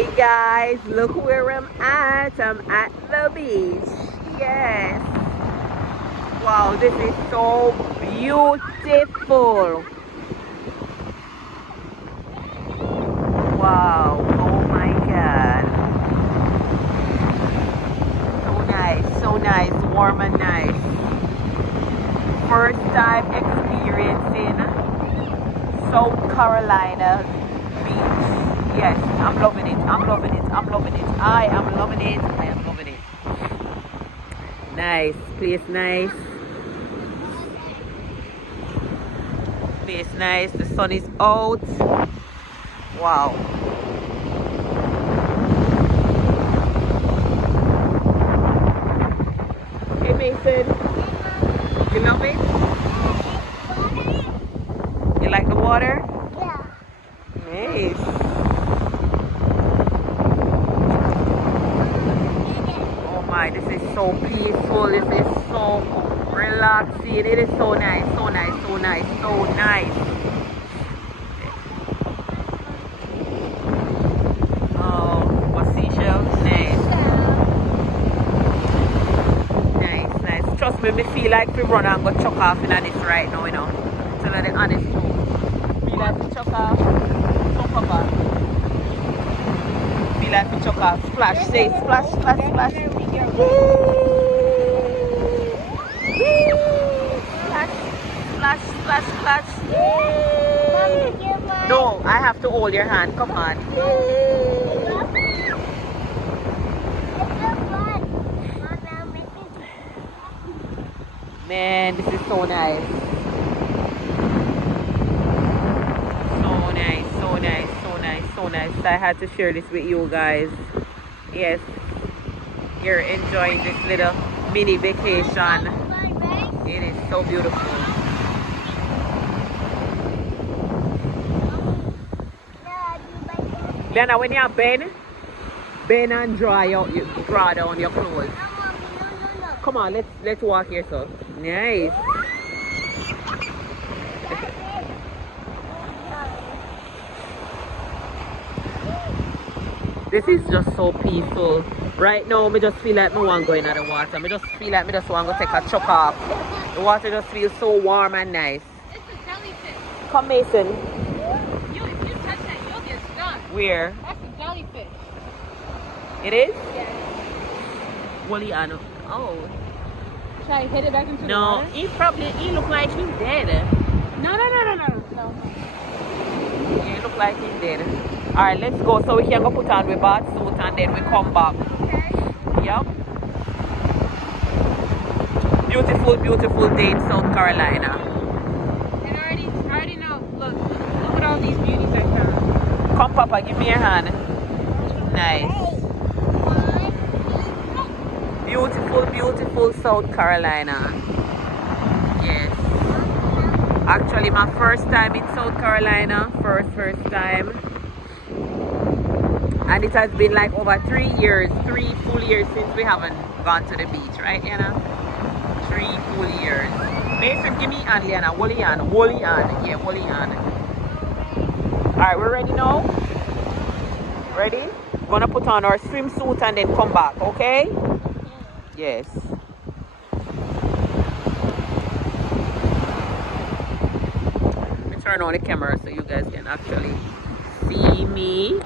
Hey guys, look where I'm at. I'm at the beach. Yes. Wow, this is so beautiful. Wow, oh my god. So nice, warm and nice. First time experiencing South Carolina beach. Yes, I'm loving it. I'm loving it. I'm loving it. I am loving it. I am loving it. Nice. Place nice. Place nice. The sun is out. Wow. Hey Mason. You love it? You like the water? Yeah. Nice. Oh my, this is so peaceful. This is so relaxing. It is so nice, so nice, so nice, so nice. Oh, what seashells? Nice. Nice, nice. Trust me, me feel like we run and go chuck off in this right now, you know. To tell the honest truth. Feel like we chuck off. So papa. Feel like we chuck off. Splash, say splash, splash, splash. Splash, splash, splash, splash. No, I have to hold your hand. Come on. Man, this is so nice. So nice, so nice, so nice, so nice. I had to share this with you guys. Yes, you're enjoying this little mini vacation. It is so beautiful. Lena, when you bend and dry out, you draw down your clothes. Come on, let's walk here, so nice. This is just so peaceful. Right now, I just feel like I want to go into the water. I just feel like I just want to take a chuck off. The water just feels so warm and nice. It's a jellyfish. Come, Mason. If you touch that, you'll get stung. Where? That's a jellyfish. It is? Yeah. Wally Anno. Oh. Should I hit it back into the No, water? he look like he's dead. No. He look like he's dead. Alright, let's go so we can go put on the bath suit and then we come back. Okay. Yep. Beautiful, beautiful day in South Carolina. And I already know. Look at all these beauties I found. Come, Papa, give me your hand. Nice. Beautiful, beautiful South Carolina. Yes. Actually, my first time in South Carolina. First time. And it has been like over 3 years, 3 full years since we haven't gone to the beach, right, Anna? 3 full years. Mason, give me on, Liana. Wally on. Yeah, Wally on. Alright, we're ready now? Ready? We're gonna put on our swimsuit and then come back, okay? Yes. Let me turn on the camera so you guys can actually see me.